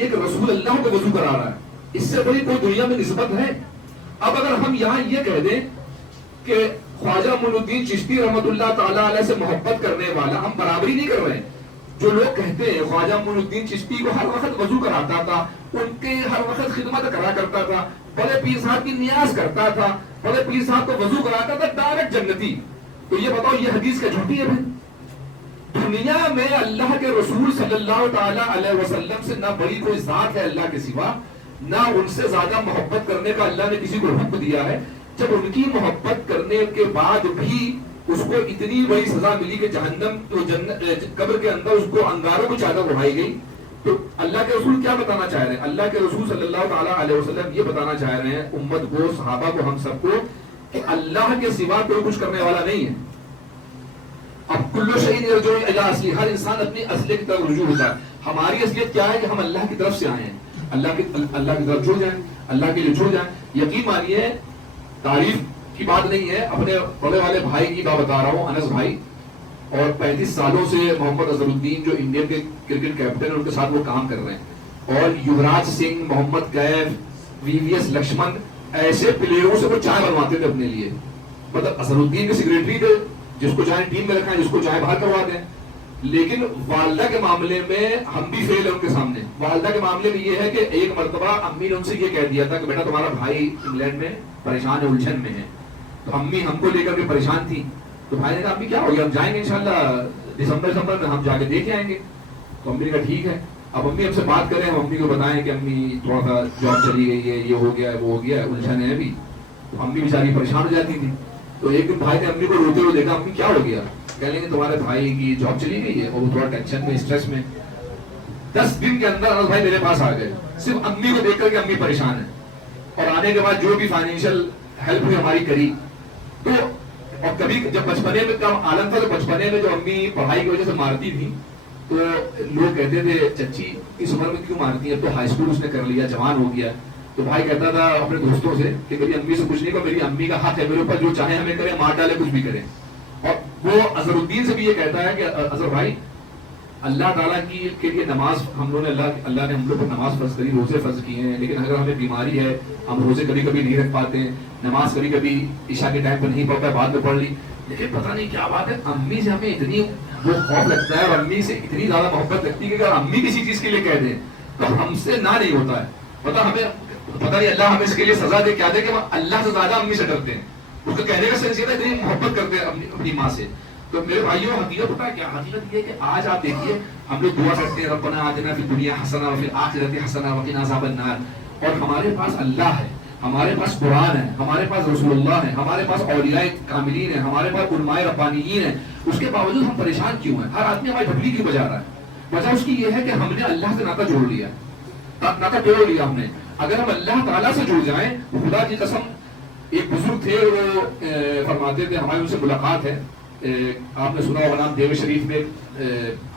ایک رسول اللہ کو وضو کرا رہا ہے، اس سے بڑی کوئی دنیا میں نسبت ہے؟ اب اگر ہم یہاں یہ کہہ دیں کہ خواجہ معین الدین چشتی رحمۃ اللہ تعالیٰ علیہ سے محبت کرنے والا، ہم برابری نہیں کر رہے ہیں۔ جو لوگ کہتے ہیں خواجہ معین الدین چشتی کو ہر وقت وضو کراتا تھا، ان کے ہر وقت خدمت کرا کرتا تھا، بڑے پیر صاحب کی نیاز کرتا تھا، بڑے پیر صاحب کو وضو کراتا تھا، ڈائریکٹ جنتی، تو یہ بتاؤ یہ حدیث کیا جھوٹی ہے بھائی؟ دنیا میں اللہ کے رسول صلی اللہ تعالیٰ علیہ وسلم سے نہ بڑی کوئی ذات ہے اللہ کے سوا، نہ ان سے زیادہ محبت کرنے کا اللہ نے کسی کو حکم دیا ہے۔ جب ان کی محبت کرنے کے بعد بھی اس کو اتنی بڑی سزا ملی کہ جہنم قبر کے اندر اس کو انگاروں کی چادر اڑائی گئی، تو اللہ کے رسول کیا بتانا چاہ رہے ہیں؟ اللہ کے رسول صلی اللہ تعالیٰ علیہ وسلم یہ بتانا چاہ رہے ہیں امت کو، صحابہ کو، ہم سب کو، کہ اللہ کے سوا کوئی کچھ کرنے والا نہیں ہے۔ اب کل شیء یرجع الی اصلہ، ہر انسان اپنی اصلیت کی طرف رجوع ہوتا ہے۔ ہماری اصلیت کیا ہے کہ ہم اللہ کی طرف سے آئے ہیں، اللہ کی طرف جڑ جائیں، اللہ کے لیے جڑ جائیں۔ یقین مانیے تعریف کی بات نہیں ہے، اپنے بڑے والے بھائی کی بات بتا رہا ہوں، انس بھائی، اور 35 سالوں سے محمد اظہر الدین جو انڈین کے کرکٹ کیپٹن ہیں ان کے ساتھ وہ کام کر رہے ہیں، اور یوراج سنگھ، محمد کیف، وی وی ایس لکشمن، ایسے پلیئروں سے وہ چائے بنواتے تھے اپنے لیے۔ مطلب اظہر الدین کے سیکریٹری تھے، جس کو چاہے ٹیم میں رکھیں، جس کو چاہے باہر کروا دیں۔ لیکن والدہ کے معاملے میں ہم بھی فیل ہیں ان کے سامنے۔ والدہ کے معاملے میں یہ ہے کہ ایک مرتبہ امی نے ان سے یہ کہہ دیا تھا کہ بیٹا تمہارا بھائی انگلینڈ میں پریشان ہے، الجھن میں ہے۔ تو امی ہم کو لے کر کے پریشان تھی، تو بھائی نے کہا امی کیا ہو گیا، ہم جائیں گے انشاءاللہ دسمبر میں ہم جا کے دیکھ آئیں گے۔ تو امی نے کہا ٹھیک ہے۔ اب امی ہم سے بات کریں، ہم امی کو بتائیں کہ امی تھوڑا سا جاب چلی گئی ہے، یہ ہو گیا ہے، وہ ہو گیا ہے، الجھن ہے ابھی، تو امی بیچاری پریشان ہو جاتی تھی۔ تو ایک دن بھائی نے امی کو روتے ہوئے دیکھا، امی کیا ہو گیا؟ کہہ لیں گے تمہارے بھائی کی جاب چلی گئی ہے اور وہ تھوڑا ٹینشن میں، اسٹریس میں۔ 10 دن کے اندر انس بھائی میرے پاس آ گئے، صرف امی کو دیکھ کر کہ امی پریشان ہے، اور آنے کے بعد جو بھی فائنینشیل ہیلپ ہوئی ہماری کری۔ تو اور کبھی جب بچپنے میں کم عالم تھا، تو بچپنے میں جو امی پڑھائی کی وجہ سے مارتی تھی، تو لوگ کہتے تھے چچی اس عمر میں کیوں مارتی ہیں، تو ہائی اسکول اس نے کر لیا، جوان ہو گیا۔ تو بھائی کہتا تھا اپنے دوستوں سے کہ میری امی سے کچھ نہیں کرو، میری امی کا حق ہے میرے اوپر، جو چاہے ہمیں کرے، مار ڈالے، کچھ بھی کرے۔ اور وہ اظہر الدین سے بھی یہ کہتا ہے کہ اظہر بھائی اللہ تعالیٰ کی کے لیے نماز ہم لوگوں نے اللہ نے ہم لوگ کو نماز فرض کری، روزے فرض کیے ہیں، لیکن اگر ہمیں بیماری ہے ہم روزے کبھی کبھی نہیں رکھ پاتے ہیں، نماز کبھی کبھی عشاء کے ٹائم پہ نہیں پڑھتا ہے، بعد میں پڑھ لی، لیکن پتہ نہیں کیا بات ہے امی سے ہمیں اتنی وہ خوف لگتا ہے، اور امی سے اتنی زیادہ محبت لگتی ہے کہ اگر امی کسی چیز کے لیے کہہ دیں تو ہم سے نہ نہیں ہوتا ہے۔ پتہ نہیں اللہ ہمیں اس کے لیے سزا دے کیا دے کہ ہم اللہ سے زیادہ امی سے ڈرتے ہیں، اس کو کہنے کا سینس یہ تھا اتنی محبت کرتے ہیں اپنی ماں سے۔ تو میرے بھائیوں حقیقت پتہ ہے کیا؟ حقیقت یہ ہے کہ آج آپ دیکھیے ہم لوگ دعا کرتے ہیں ربنا آتنا فی الدنیا حسنہ وفی الآخرۃ حسنہ وقنا عذاب النار، اور ہمارے پاس اللہ ہے، ہمارے پاس قرآن ہے، ہمارے پاس رسول اللہ ہے، ہمارے پاس اولیاء کاملین ہیں، ہمارے پاس علماء ربانیین ہیں، اس کے باوجود ہم پریشان کیوں ہیں؟ ہر آدمی ہماری ڈھبلی کیوں بجا رہا ہے؟ وجہ اس کی یہ ہے کہ ہم نے اللہ سے ناطہ جوڑ لیا، ناطہ توڑ لیا ہم نے۔ اگر ہم اللہ تعالیٰ سے جڑ جائیں، خدا کی قسم، ایک بزرگ تھے وہ فرماتے تھے، ہماری ان سے ملاقات ہے، آپ نے سنا ہوگا نام، دیو شریف میں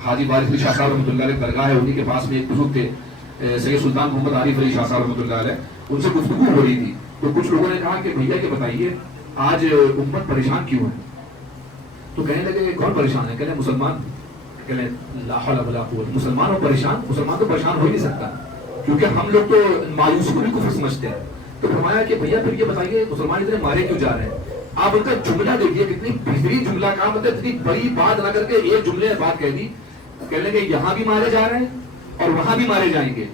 حاجی وارث علی شاہ صاحب رحمۃ اللہ علیہ درگاہ ہے، انہیں کے پاس میں ایک بزرگ تھے سید سلطان محمد عارف علی شاہ صاحب رحمۃ اللہ علیہ، ان سے گفتگو ہو رہی تھی، تو کچھ لوگوں نے کہا کہ بھیا یہ بتائیے آج امت پریشان کیوں ہے؟ تو کہنے لگے کون پریشان ہے؟ کہنے مسلمان، کہنے لا حول ولا قوت، مسلمان ہو پریشان؟ مسلمان تو پریشان ہو ہی نہیں سکتا، کیونکہ ہم لوگ تو مایوسی کو بھی کفر سمجھتے ہیں۔ تو فرمایا کہ بھیا پھر یہ بتائیے مسلمان اتنے مارے کیوں جا رہے ہیں؟ آپ ان کا جملہ دیکھیے کتنی بہترین جملہ کہا، مطلب اتنی بڑی بات نہ کر کے ایک جملے میں بات کہہ دی، کہنے لگے یہاں بھی مارے جا رہے ہیں اور وہاں بھی مارے جائیں گے۔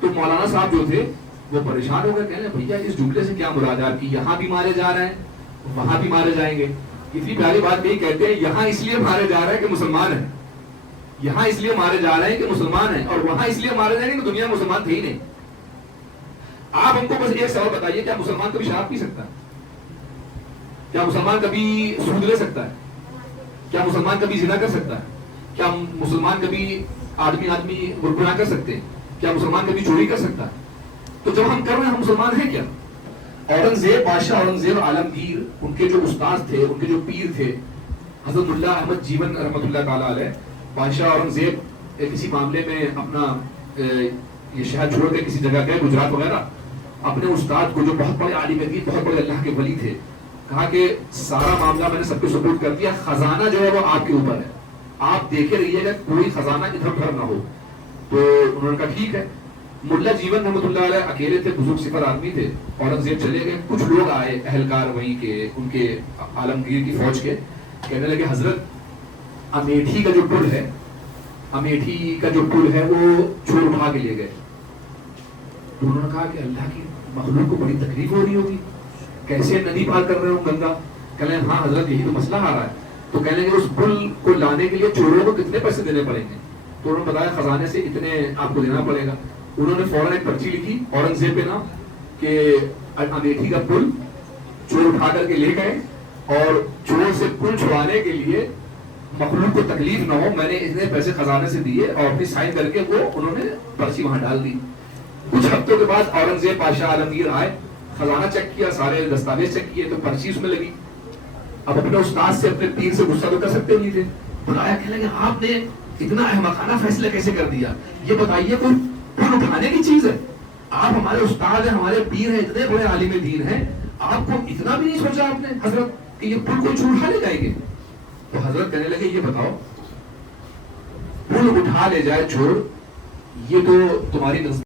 تو مولانا صاحب جو تھے وہ پریشان ہو گئے، کہنے بھیا اس جملے سے کیا مراد ہے آپ کی؟ یہاں بھی مارے جا رہے ہیں وہاں بھی مارے جائیں گے۔ اتنی پیاری بات نہیں کہتے ہیں، یہاں اس لیے مارے جا رہے ہیں کہ مسلمان ہیں، یہاں اس لیے مارے جا رہے ہیں کہ مسلمان ہیں، اور وہاں اس لیے مارے جائیں گے کہ دنیا میں مسلمان تھے ہی نہیں۔ آپ ہم کو بس ایک سوال بتائیے، کیا مسلمان کبھی شراب پی سکتا ہے؟ کیا مسلمان کبھی سود لے سکتا ہے؟ کیا مسلمان کبھی زنا کر سکتا ہے؟ کیا مسلمان کبھی آدمی گناہ کر سکتے ہیں؟ کیا مسلمان کبھی چوری کر سکتا ہے؟ تو جب ہم کر رہے ہیں ہم مسلمان ہیں کیا؟ اورنگزیب، بادشاہ اورنگزیب عالمگیر، ان کے جو استاد تھے، ان کے جو پیر تھے، حضرت اللہ احمد جیون رحمۃ اللہ تعالیٰ علیہ، بادشاہ اورنگزیب کسی معاملے میں اپنا یہ شہر چھوڑ کے کسی جگہ گئے، گجرات وغیرہ، اپنے استاد کو جو بہت بڑے عالم دین، بہت بڑے اللہ کے ولی تھے، کہا کہ سارا معاملہ میں نے سب کو سپورٹ کر دیا، خزانہ جو ہے وہ آپ کے اوپر ہے، آپ دیکھے رہیے گا کوئی خزانہ ادھر ادھر نہ ہو۔ تو انہوں نے کہا ٹھیک ہے۔ ملا جیون رحمۃ اللہ علیہ اکیلے تھے، بزرگ صفر آدمی تھے، اورنگزیب چلے گئے، کچھ لوگ آئے اہلکار وہیں کے، ان کے عالمگیر کی فوج کے، کہنے لگے حضرت امیٹھی کا جو پل ہے، امیٹھی کا جو پل ہے وہ چور اٹھا کے لے گئے. تو انہوں نے کہا کہ اللہ کی مخلوق کو بڑی تکلیف ہو رہی ہوگی، کیسے ندی پار کر رہے ہو گنگا؟ کہنے لگے ہاں حضرت یہی تو مسئلہ آ رہا ہے. تو کہنے لگے اس پل کو لانے کے لیے چوروں کو کتنے پیسے دینے پڑیں گے؟ تو انہوں نے بتایا خزانے سے اتنے آپ کو دینا پڑے گا. انہوں نے فوراً ایک پرچی لکھی اورنگزیب پہ نام کہ امیٹھی کا پل چور اٹھا کر کے لے گئے، اور چوروں سے پل چھڑانے کے لیے مخلوق کو تکلیف نہ ہو، میں نے اتنے پیسے خزانے سے دیے، اور اپنی سائن کر کے وہ انہوں نے پرچی وہاں ڈال دی. کچھ ہفتوں کے بعد اورنگزیب بادشاہ عالمگیر آئے، خزانہ چیک کیا، سارے دستاویز چیک کیے، تو پرچی اس میں لگی. اب اپنے استاد سے، اپنے پیر سے غصہ تو کر سکتے نہیں تھے. بلایا، کہنے لگے آپ نے اتنا احمقانہ فیصلہ کیسے کر دیا؟ یہ بتائیے کوئی پل اٹھانے کی چیز ہے؟ آپ ہمارے استاد ہیں، ہمارے پیر ہیں، اتنے بڑے عالم دین ہیں، آپ کو اتنا بھی نہیں سوچا آپ نے حضرت کہ یہ پل کو چور اٹھا لے جائیں گے؟ تو حضرت کہنے لگے یہ بتاؤ، پل اٹھا لے جائے چور، یہ تو تمہاری